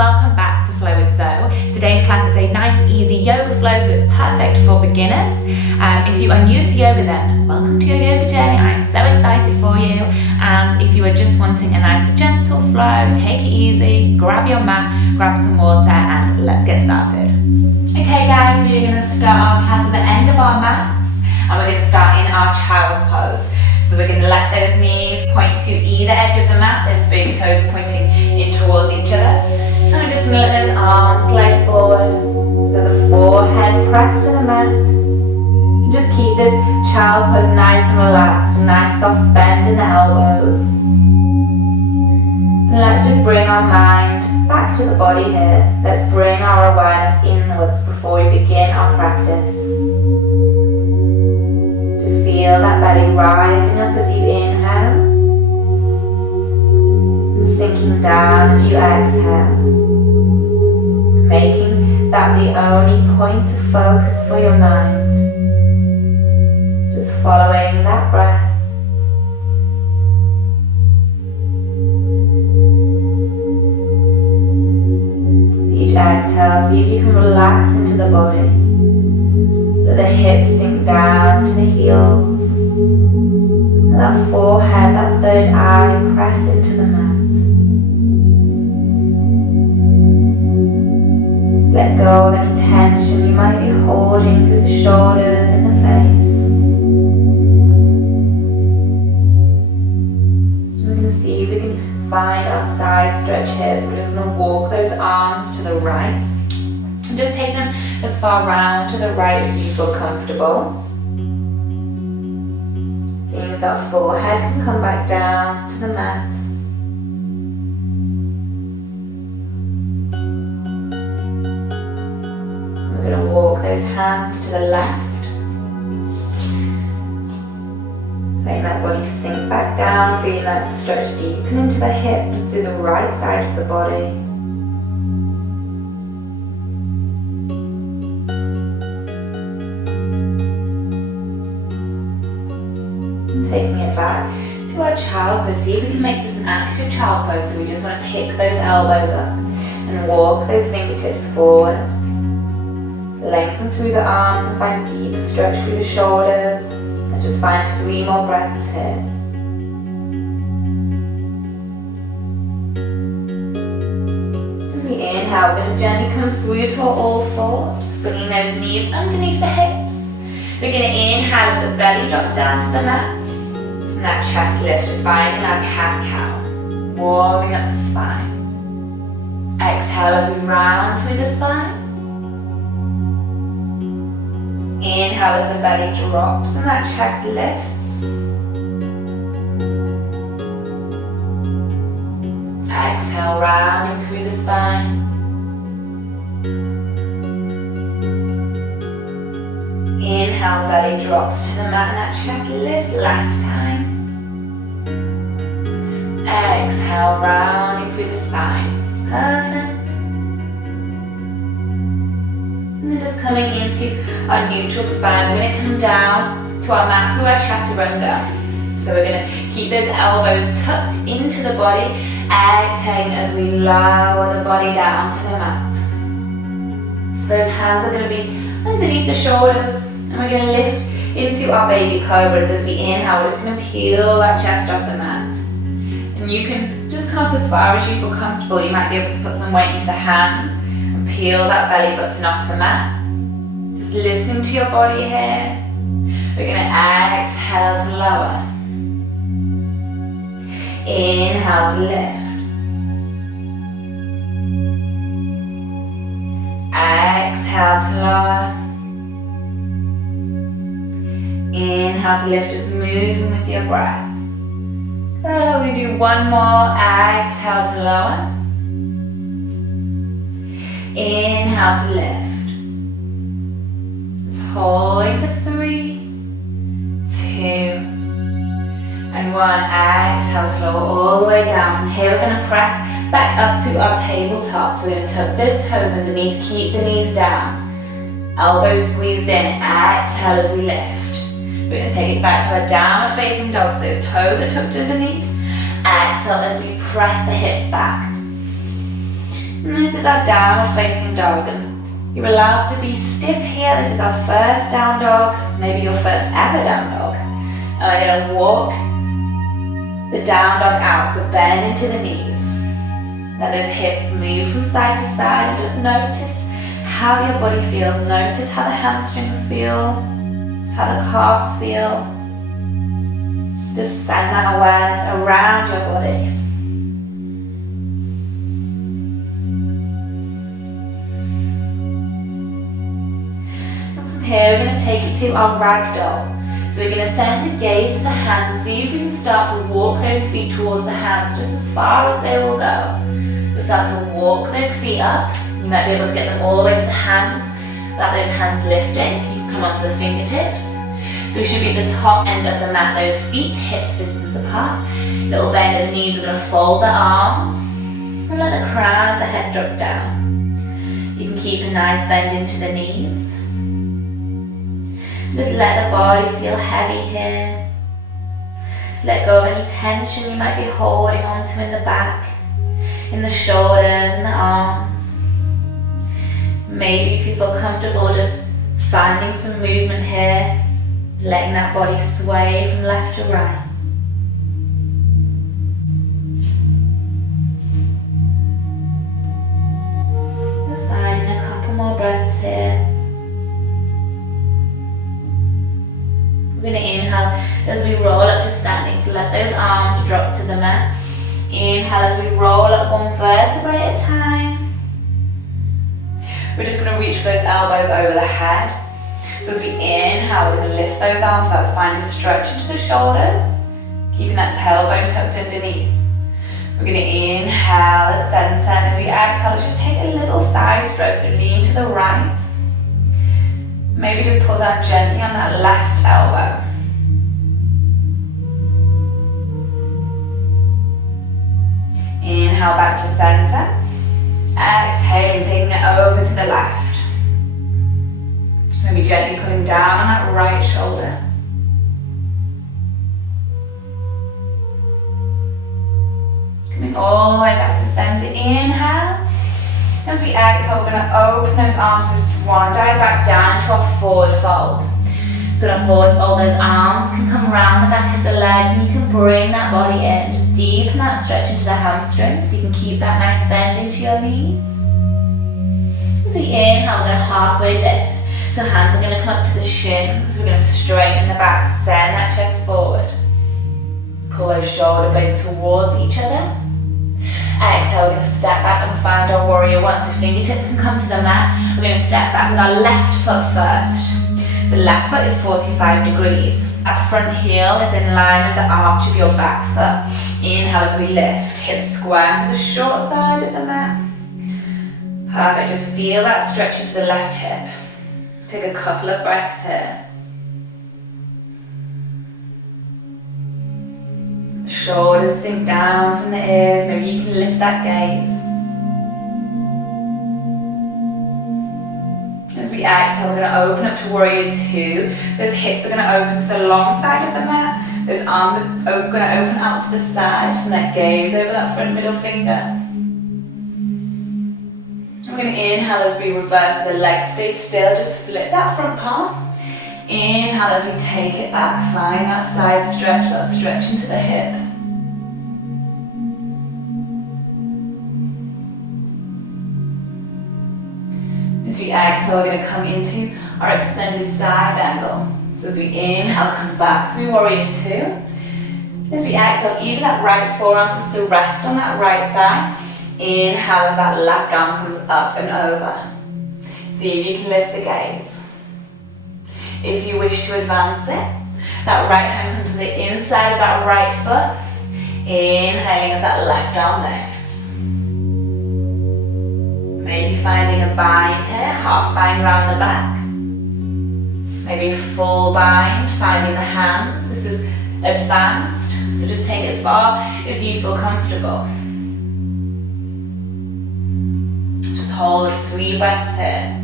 welcome back to Flow with Zoe. Today's class is a nice easy yoga flow, so it's perfect for beginners. If you are new to yoga, then welcome to your yoga journey. I'm so excited for you. And if you are just wanting a nice gentle flow, take it easy, grab your mat, grab some water, and let's get started. Okay guys, we're going to start our class at the end of our mats, and we're going to start in our child's pose. So we're going to let those knees point to either edge of the mat, those big toes pointing in towards each other. And we're just going to let those arms slide forward, let the forehead press to the mat. And just keep this child's pose nice and relaxed, a nice soft bend in the elbows. And let's just bring our mind back to the body here. Let's bring our awareness inwards before we begin our practice. Feel that belly rising up as you inhale and sinking down as you exhale, making that the only point of focus for your mind. Just following that breath. Each exhale, see if you can relax into the body. Let the hips sink down to the heels. And that forehead, that third eye, press into the mat. Let go of any tension you might be holding through the shoulders and the face. We're going to see if we can find our side stretch here. So we're just going to walk those arms to the right. And just take them as far round to the right as you feel comfortable. Seeing if that forehead can come back down to the mat. We're going to walk those hands to the left. Letting that body sink back down, feeling that stretch deepen into the hip and through the right side of the body. Taking it back to our child's pose. See if we can make this an active child's pose. So we just want to pick those elbows up and walk those fingertips forward. Lengthen through the arms and find a deep stretch through the shoulders. And just find 3 more breaths here. As we inhale, we're going to gently come through to all fours, bringing those knees underneath the hips. We're going to inhale as the belly drops down to the mat. And that chest lift, just finding our cat-cow, warming up the spine. Exhale as we round through the spine. Inhale as the belly drops and that chest lifts. Exhale, rounding through the spine. Inhale, belly drops to the mat and that chest lifts last time. Exhale, rounding through the spine. Perfect. And then just coming into our neutral spine, we're going to come down to our mat through our chaturanga. So we're going to keep those elbows tucked into the body, exhaling as we lower the body down to the mat. So those hands are going to be underneath the shoulders, and we're going to lift into our baby cobras. As we inhale, we're just going to peel that chest off the mat. And you can just come up as far as you feel comfortable. You might be able to put some weight into the hands and peel that belly button off the mat. Just listening to your body here. We're going to exhale to lower. Inhale to lift. Exhale to lower. Inhale to lift, just moving with your breath. So we do one more. Exhale to lower. Inhale to lift. Just holding for 3, 2, and 1. Exhale to lower all the way down. From here we're going to press back up to our tabletop. So we're going to tuck those toes underneath, keep the knees down. Elbows squeezed in. Exhale as we lift. We're going to take it back to our downward facing dog. So those toes are tucked underneath. Exhale as we press the hips back. And this is our downward facing dog. And you're allowed to be stiff here. This is our first down dog, maybe your first ever down dog. And we're going to walk the down dog out, so bend into the knees. Let those hips move from side to side, and just notice how your body feels. Notice how the hamstrings feel, how the calves feel. Just send that awareness around your body. And from here, we're going to take it to our ragdoll. So we're going to send the gaze to the hands and see if we can start to walk those feet towards the hands just as far as they will go. We'll start to walk those feet up. You might be able to get them all the way to the hands without those hands lifting. You can come onto the fingertips. So we should be at the top end of the mat, those feet hips distance apart. Little bend in the knees, we're going to fold the arms and let the crown of the head drop down. You can keep a nice bend into the knees. Just let the body feel heavy here. Let go of any tension you might be holding onto in the back, in the shoulders and the arms. Maybe if you feel comfortable, just finding some movement here, letting that body sway from left to right. Just finding a couple more breaths here. We're going to inhale as we roll up to standing, so let those arms drop to the mat. Inhale as we roll up one vertebrae at a time. We're just going to reach for those elbows over the head. So as we inhale, we're going to lift those arms up, find a stretch into the shoulders, keeping that tailbone tucked underneath. We're going to inhale at center, and as we exhale, just take a little side stretch, so lean to the right. Maybe just pull down gently on that left elbow. Inhale back to center. Exhaling, taking it over to the left. Maybe gently pulling down on that right shoulder. Coming all the way back to center. Inhale. As we exhale, we're going to open those arms to swan dive back down to our forward fold. So in our forward fold, those arms can come around the back of the legs, and you can bring that body in. Just deepen that stretch into the hamstrings, so you can keep that nice bend into your knees. As we inhale, we're going to halfway lift. So hands are going to come up to the shins. We're going to straighten the back, send that chest forward. Pull those shoulder blades towards each other. Exhale, we're going to step back and find our warrior one. So fingertips can come to the mat. We're going to step back with our left foot first. So left foot is 45 degrees. Our front heel is in line with the arch of your back foot. Inhale as we lift, hips square to the short side of the mat. Perfect, just feel that stretch into the left hip. Take a couple of breaths here. Shoulders sink down from the ears, maybe you can lift that gaze. As we exhale, we're going to open up to warrior two. Those hips are going to open to the long side of the mat. Those arms are going to open out to the side, so that gaze over that front middle finger. And we're going to inhale as we reverse the legs, stay still, just flip that front palm. Inhale as we take it back, find that side stretch, that stretch into the hip. As we exhale, we're going to come into our extended side angle. So as we inhale, come back through warrior two. As we exhale, either that right forearm comes to rest on that right thigh. Inhale as that left arm comes up and over. See if you can lift the gaze. If you wish to advance it, that right hand comes to the inside of that right foot. Inhaling as that left arm lifts. Maybe finding a bind here, half bind around the back. Maybe a full bind, finding the hands. This is advanced, so just take it as far as you feel comfortable. Just hold 3 breaths here.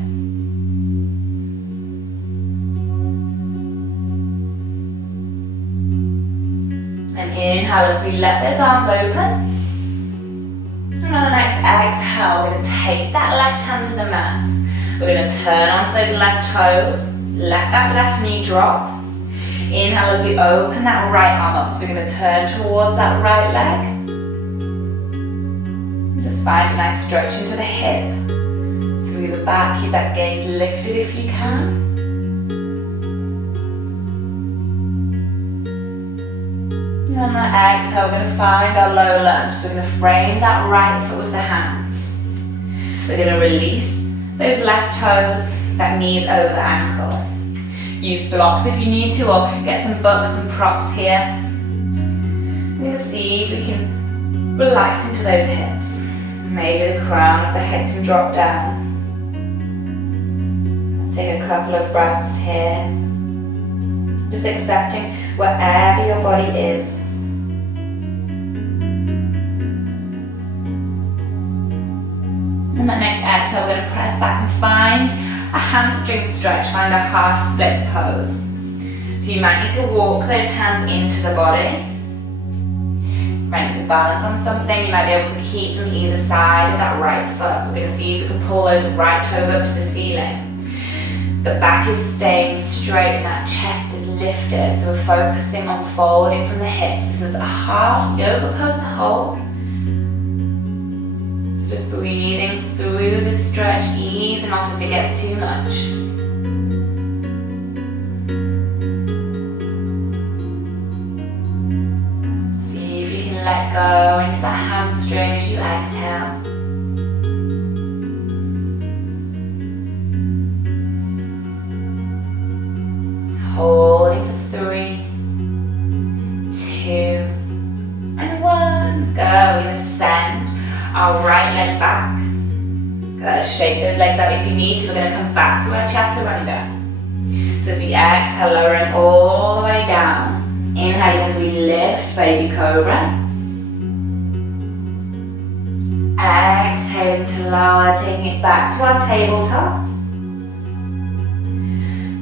And inhale as we let those arms open. And on the next exhale, we're going to take that left hand to the mat. We're going to turn onto those left toes. Let that left knee drop. Inhale as we open that right arm up. So we're going to turn towards that right leg. Just find a nice stretch into the hip. Through the back, keep that gaze lifted if you can. And on the exhale, we're going to find our low lunge. So we're going to frame that right foot with the hands. We're going to release those left toes, that knees over the ankle. Use blocks if you need to, or get some books and props here. We're going to see if we can relax into those hips. Maybe the crown of the head can drop down. Let's take a couple of breaths here. Just accepting wherever your body is. And that next exhale, we're going to press back and find a hamstring stretch, find a half splits pose. So you might need to walk those hands into the body. You might need to balance on something. You might be able to keep them either side of that right foot. We're going to see if we can pull those right toes up to the ceiling. The back is staying straight and that chest is lifted. So we're focusing on folding from the hips. This is a hard yoga pose to hold. Just breathing through the stretch, easing off if it gets too much. See if you can let go into that hamstring as you exhale. Holding for 3, 2, and 1. Go, we're going to send our right leg back. Good. Shake those legs out if you need to. We're going to come back to our chaturanga. So as we exhale, lowering all the way down. Inhaling as we lift, baby cobra. Exhaling to lower, taking it back to our tabletop.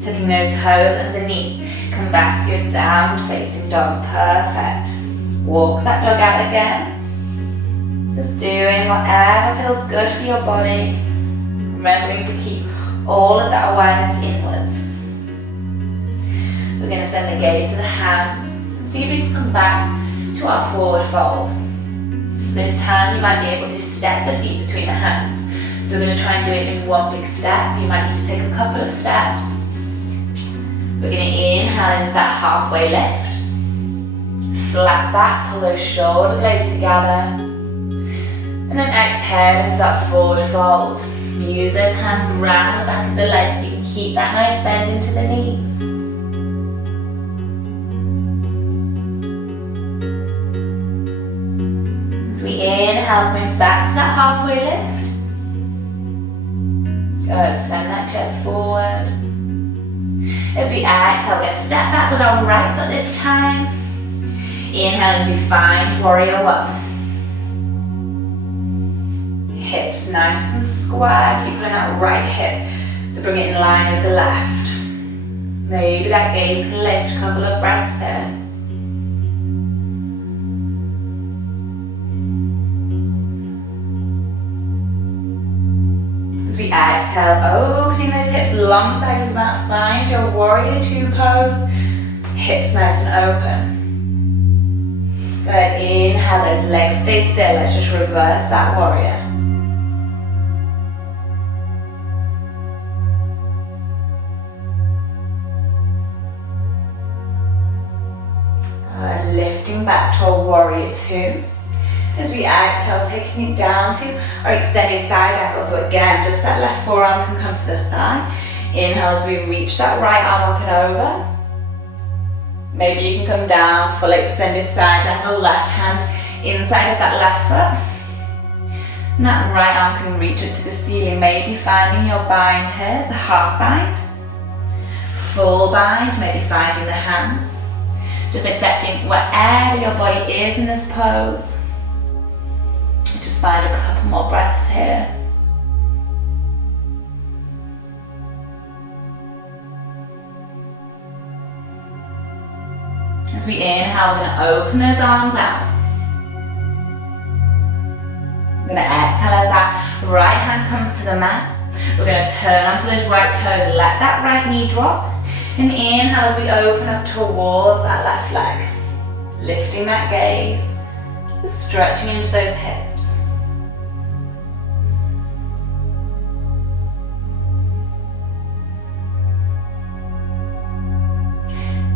Tucking those toes underneath. Come back to your downward facing dog. Perfect. Walk that dog out again. Just doing whatever feels good for your body. Remembering to keep all of that awareness inwards. We're going to send the gaze to the hands. And see if we can come back to our forward fold. So this time you might be able to step the feet between the hands. So we're going to try and do it in one big step. You might need to take a couple of steps. We're going to inhale into that halfway lift. Flat back, pull those shoulder blades together. And then exhale into that forward fold. Use those hands round the back of the legs. You can keep that nice bend into the knees. As we inhale, coming back to that halfway lift. Good, send that chest forward. As we exhale, we're going to step back with our right foot this time. Inhale as we find warrior 1. Hips nice and square. Keep pulling that right hip to bring it in line with the left. Maybe that gaze can lift. A couple of breaths here. As we exhale, opening those hips alongside of the mat. Find your warrior 2 pose. Hips nice and open. Good. Inhale, those legs stay still. Let's just reverse that warrior. Lifting back to a warrior 2. As we exhale, taking it down to our extended side angle. So again, just that left forearm can come to the thigh. Inhale as we reach that right arm up and over. Maybe you can come down, full extended side angle, left hand inside of that left foot. And that right arm can reach it to the ceiling. Maybe finding your bind here as a half bind. Full bind, maybe finding the hands. Just accepting wherever your body is in this pose. Just find a couple more breaths here. As we inhale, we're going to open those arms out. We're going to exhale as that right hand comes to the mat. We're going to turn onto those right toes, let that right knee drop. And inhale as we open up towards that left leg. Lifting that gaze, stretching into those hips.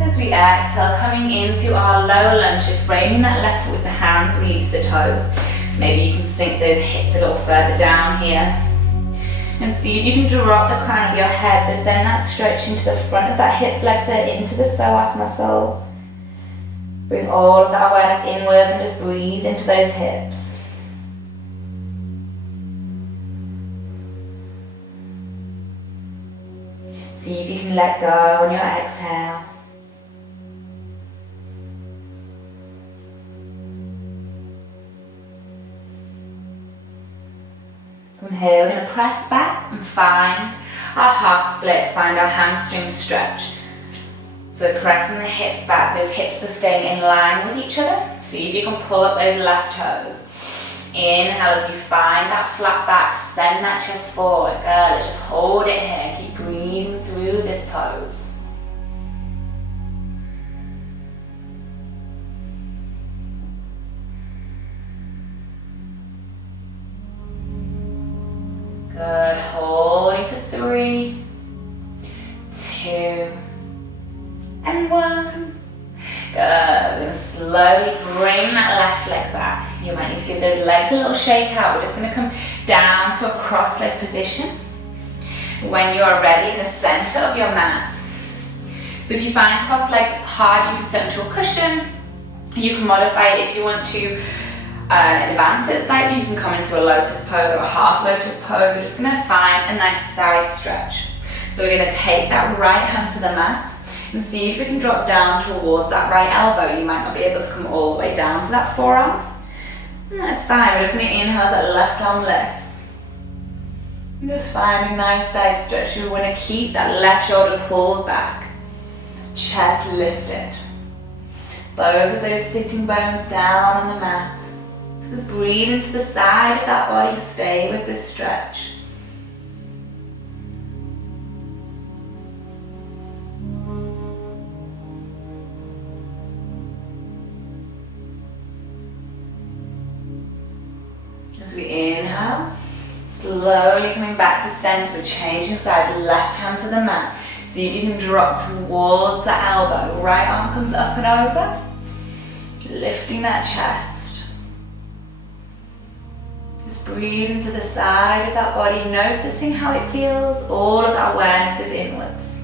As we exhale, coming into our low lunge, framing that left foot with the hands, release the toes. Maybe you can sink those hips a little further down here. And see if you can drop the crown of your head, so send that stretch into the front of that hip flexor, into the psoas muscle. Bring all of that awareness inwards and just breathe into those hips. See if you can let go on your exhale. From here, we're going to press back and find our half splits, find our hamstring stretch. So pressing the hips back, those hips are staying in line with each other. See if you can pull up those left toes. Inhale as you find that flat back, send that chest forward. Good, let's just hold it here. Keep breathing through this pose. Good, holding for 3, 2, and 1. Good, we're going to slowly bring that left leg back. You might need to give those legs a little shake out. We're just going to come down to a cross leg position. When you are ready, in the center of your mat. So if you find cross legged hard, you can sit onto a cushion. You can modify it if you want to. Advance it slightly, you can come into a lotus pose or a half lotus pose. We're just going to find a nice side stretch. So we're going to take that right hand to the mat and see if we can drop down towards that right elbow. You might not be able to come all the way down to that forearm. And that's fine. We're just going to inhale as that left arm lifts. And just find a nice side stretch. You want to keep that left shoulder pulled back. Chest lifted. Both of those sitting bones down on the mat. Just breathe into the side of that body, stay with this stretch. As we inhale, slowly coming back to center, we're changing sides, left hand to the mat. See if you can drop towards that elbow, right arm comes up and over, lifting that chest. Just breathe into the side of that body, noticing how it feels. All of that awareness is inwards.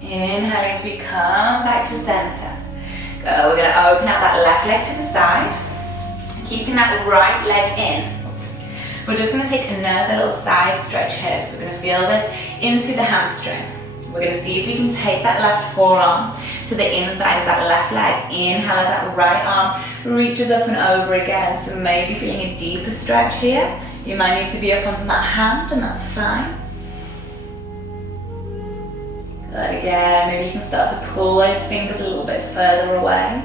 Inhaling as we come back to center. Good. We're going to open out that left leg to the side, keeping that right leg in. We're just going to take another little side stretch here. So we're going to feel this into the hamstring. We're going to see if we can take that left forearm to the inside of that left leg. Inhale as that right arm reaches up and over again. So maybe feeling a deeper stretch here. You might need to be up on that hand, and that's fine. Good, again, maybe you can start to pull those fingers a little bit further away.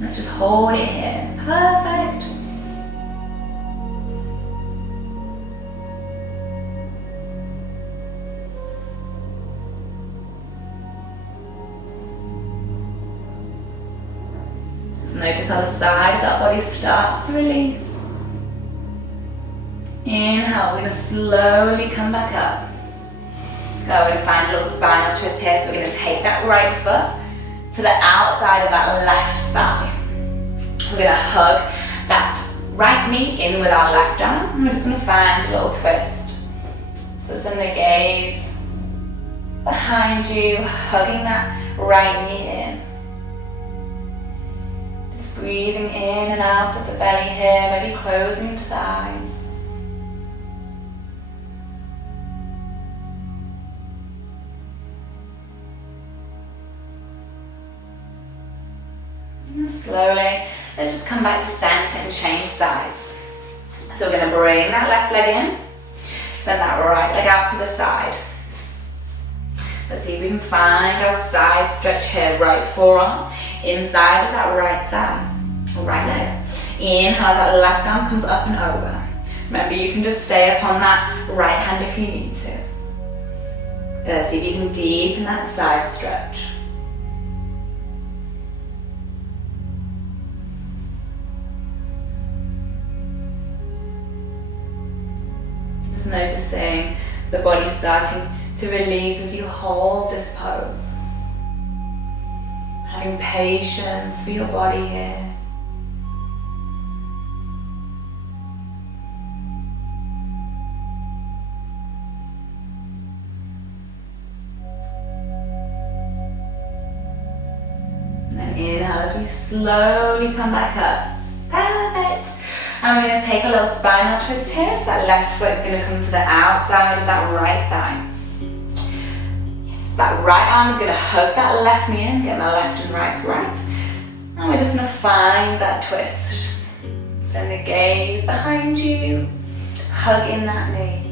Let's just hold it here. Perfect. Notice how the side of that body starts to release. Inhale, we're going to slowly come back up. Go, we're going to find a little spinal twist here. So we're going to take that right foot to the outside of that left thigh. We're going to hug that right knee in with our left arm. And we're just going to find a little twist. So send the gaze behind you, hugging that right knee in. Breathing in and out of the belly here, maybe closing into the eyes. And slowly, let's just come back to center and change sides. So we're going to bring that left leg in, send that right leg out to the side. Let's see if we can find our side stretch here. Right forearm inside of that right thigh, or right leg. Inhale as that left arm comes up and over. Remember, you can just stay upon that right hand if you need to. Let's see if you can deepen that side stretch. Just noticing the body starting to release as you hold this pose. Having patience for your body here. And then inhale as we slowly come back up. Perfect. And we're going to take a little spinal twist here. So that left foot is going to come to the outside of that right thigh. Yes, that right arm is going to hug that left knee in. Get my left and right to right. And we're just going to find that twist. Send the gaze behind you. Hug in that knee.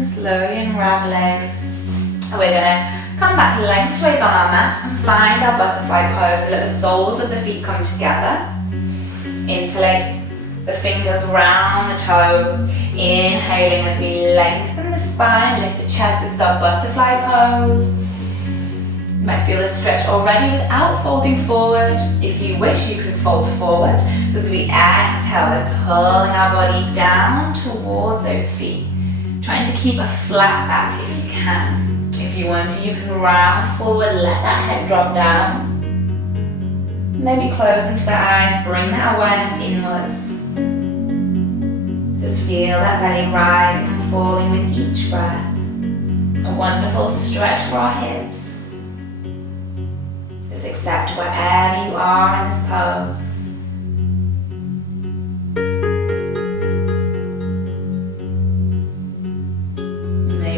Slowly unraveling. We're going to come back lengthways on our mat and find our butterfly pose. So let the soles of the feet come together. Interlace the fingers round the toes. Inhaling as we lengthen the spine, lift the chest. This is our butterfly pose. You might feel a stretch already without folding forward. If you wish, you can fold forward. So as we exhale, we're pulling our body down towards those feet. Trying to keep a flat back if you can. If you want to, you can round forward, let that head drop down. Maybe close into the eyes, bring that awareness inwards. Just feel that belly rising and falling with each breath. A wonderful stretch for our hips. Just accept wherever you are in this pose.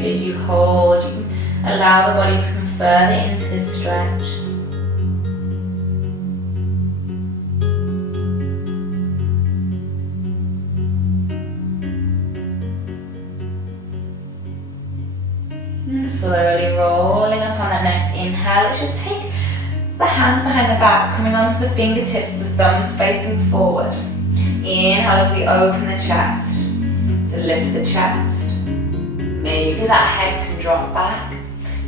As you hold, you can allow the body to come further into this stretch. And slowly rolling up on that next inhale. Let's just take the hands behind the back, coming onto the fingertips, the thumbs facing forward. Inhale as we open the chest. So lift the chest. Maybe that head can drop back,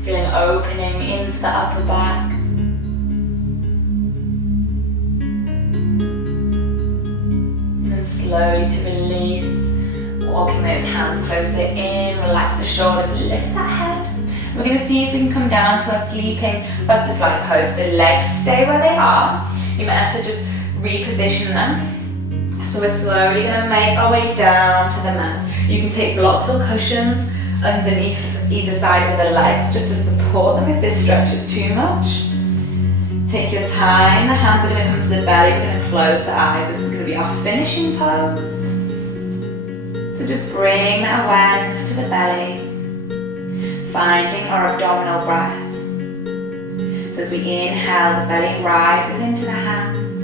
feeling opening into the upper back. And then slowly to release, walking those hands closer in, relax the shoulders, lift that head. We're going to see if we can come down to a sleeping butterfly pose. The legs stay where they are. You might have to just reposition them. So we're slowly going to make our way down to the mat. You can take blocks or cushions underneath either side of the legs just to support them if this stretch is too much. Take your time. The hands are going to come to the belly. We're going to close the eyes. This is going to be our finishing pose. So just bring that awareness to the belly, finding our abdominal breath. So as we inhale, the belly rises into the hands.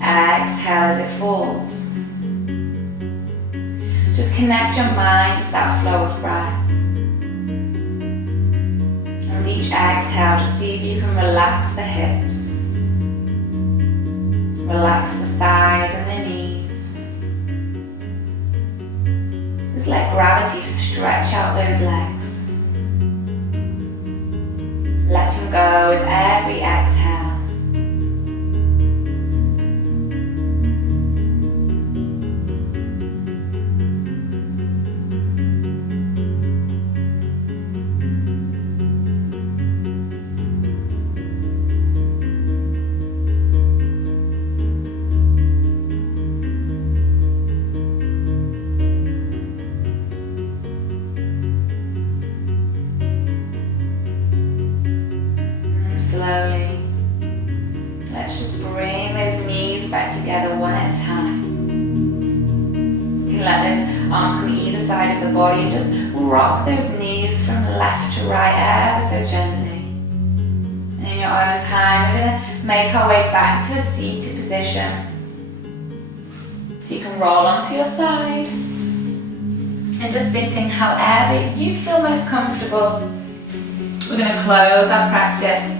Exhale as it falls. Just connect your mind to that flow of breath. And with each exhale, just see if you can relax the hips. Relax the thighs and the knees. Just let gravity stretch out those legs. Letting go with every exhale. Slowly, let's just bring those knees back together one at a time. Arms come either side of the body, and just rock those knees from left to right ever so gently. And in your own time, we're going to make our way back to a seated position. You can roll onto your side and just sitting however you feel most comfortable. We're going to close our practice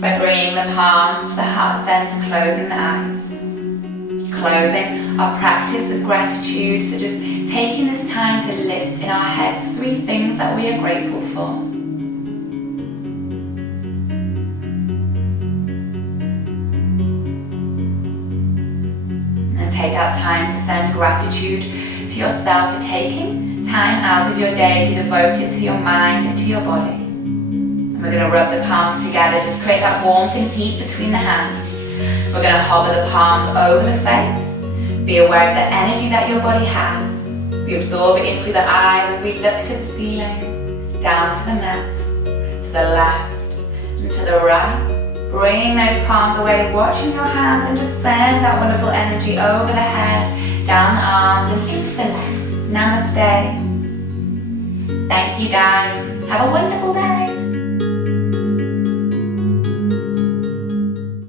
by bringing the palms to the heart center, closing the eyes. Closing our practice with gratitude, so just taking this time to list in our heads 3 things that we are grateful for. And take out time to send gratitude to yourself for taking time out of your day to devote it to your mind and to your body. We're going to rub the palms together, just create that warmth and heat between the hands. We're going to hover the palms over the face. Be aware of the energy that your body has. We absorb it in through the eyes as we look to the ceiling, down to the mat, to the left and to the right. Bringing those palms away, watching your hands, and just send that wonderful energy over the head, down the arms and into the legs. Namaste. Thank you guys. Have a wonderful day.